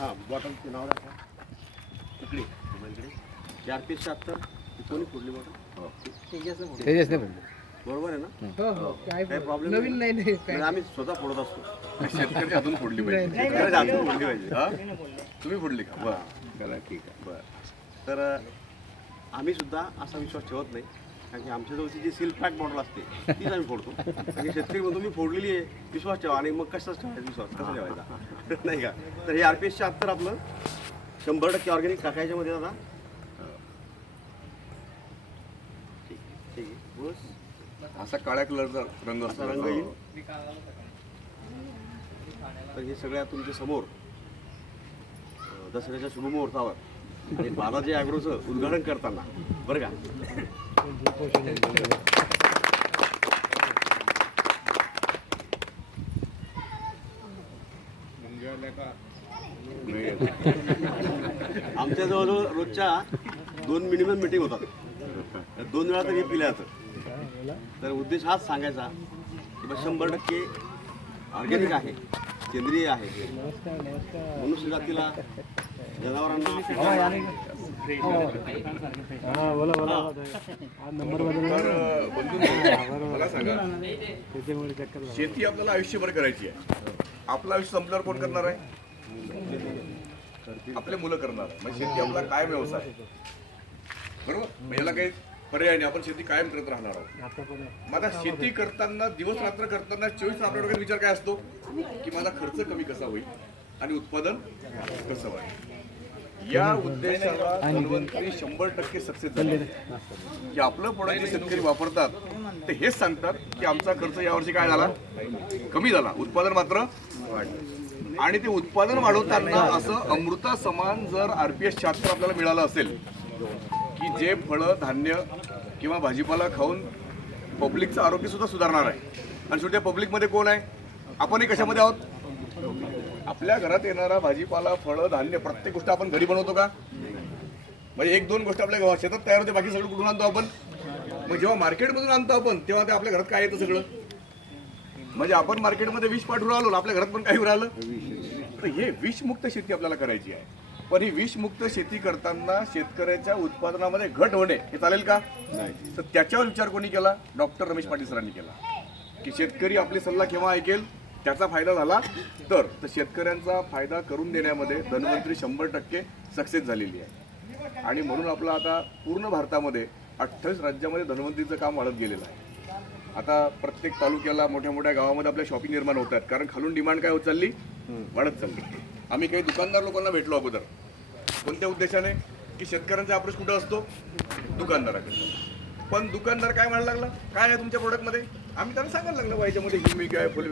हां बॉटलचे नाव दाखवा इकडे मोबाईलकडे 476 कोणी फोडली बॉटल तेजस नाही बोलतो. बरोबर आहे ना हो हो काय काही प्रॉब्लेम नवीन नाही नाही नाही आम्ही स्वतः फोडत असतो शेतकरी हातून फोडली पाहिजे. शेतकऱ्याच्या हातून फोडली पाहिजे हा? तुम्ही फोडली का? बरं चला ठीक आहे. बरं तर आम्ही सुद्धा असा विश्वास ठेवत नाही कारण की आमच्याजवळची जी सील पॅक बॉटल असते तीच आम्ही फोडतो आणि शेतकरी म्हणतो मी फोडलेली आहे विश्वास ठेवा आणि मग कशाच ठेवायचा विश्वास कसा ठेवायचा नाही का तर हे RPS 76 आपलं 100% ऑर्गॅनिक टाकायच्या मध्ये दादा ठीक आहे बस असा काळ्या कलरचा रंग असा असतो. रंग येईल तर हे सगळ्या तुमच्या समोर दसऱ्याच्या शुभमुहूर्तावर आणि बालाजी ॲग्रोचं उद्घाटन करताना बरं का आमच्या जवळजवळ रोजच्या 2 मिनिमम मिटिंग होतात तर 2 वेळा तर हे पिल्याचं तर उद्देश हाच सांगायचा की बा 100% ऑर्गॅनिक आहे सेंद्रिय आहे मनुष्य जातीला जनावरांना तर बंधू मला सांगा, शेती आपल्याला आयुष्यभर करायची आहे. आपलं आयुष्य संपल्यावर कोण करणार आहे? आपले मुलं करणार आहे. म्हणजे शेती आपला कायम व्यवसाय आहे. बरोबर मग याला काही पर्याय नाही, आपण शेती कायम करत राहणार आहोत. मग आता शेती करताना दिवस रात्र करताना 24 आपल्या डोक्यात विचार काय असतो की माझा खर्च कमी कसा होईल आणि उत्पादन कसं वाढेल. या उद्देशाला धन्वंतरी 100% सक्सेस झाले की आपलं प्रोडक्ट जे शेतकरी वापरतात ते हेच सांगतात की आमचा खर्च यावर्षी काय झाला, कमी झाला, उत्पादन मात्र वाढलं. आणि ते उत्पादन वाढवताना असं अमृता समान जर RPS 76 आपल्याला मिळालं असेल की जे फळं धान्य किंवा भाजीपाला खाऊन पब्लिकचं आरोग्य सुद्धा सुधारणार आहे. आणि शेवटी पब्लिकमध्ये कोण आहे? आपणही कशामध्ये आहोत? आपल्या घरात येणारा भाजीपाला फळं धान्य प्रत्येक गोष्ट आपण घरी बनवतो का? म्हणजे 1-2 गोष्ट आपल्या शेतात तयार होते, बाकी सगळं कुठून आणतो आपण? मग जेव्हा मार्केटमधून आणतो आपण तेव्हा ते आपल्या घरात काय येतं सगळं? म्हणजे आपण मार्केटमध्ये विष पाठवून आलो, आपल्या घरात पण काही राहिलं. तर हे विषमुक्त शेती आपल्याला करायची आहे. पण ही विषमुक्त शेती करताना शेतकऱ्याच्या उत्पादनामध्ये घट होणे हे चालेल का? नाही. तर त्याच्यावर विचार कोणी केला? डॉक्टर रमेश पाटील सरांनी केला की शेतकरी आपली सल्ला केव्हा ऐकेल, त्याचा फायदा झाला तर शेतकऱ्यांचा फायदा करून देण्यामध्ये धन्वंतरी 100% सक्सेस झालेली आहे. आणि म्हणून आपलं आता पूर्ण भारतामध्ये 28 राज्यामध्ये धन्वंतरीचं काम वाढत गेलेलं आहे. आता प्रत्येक तालुक्याला मोठ्या मोठ्या गावामध्ये आपल्या शॉपिंग निर्माण होत आहेत कारण खालून डिमांड काय होत चालली, वाढत चालली. आम्ही काही दुकानदार लोकांना भेटलो अगोदर कोणत्या उद्देशाने की शेतकऱ्यांचा अप्रोच कुठं असतो? दुकानदाराकडे. पण दुकानदार काय म्हणायला लागला, काय आहे तुमच्या प्रोडक्टमध्ये? आम्ही त्यांना सांगायला लागलो याच्यामध्ये हिमिक आहे, फुल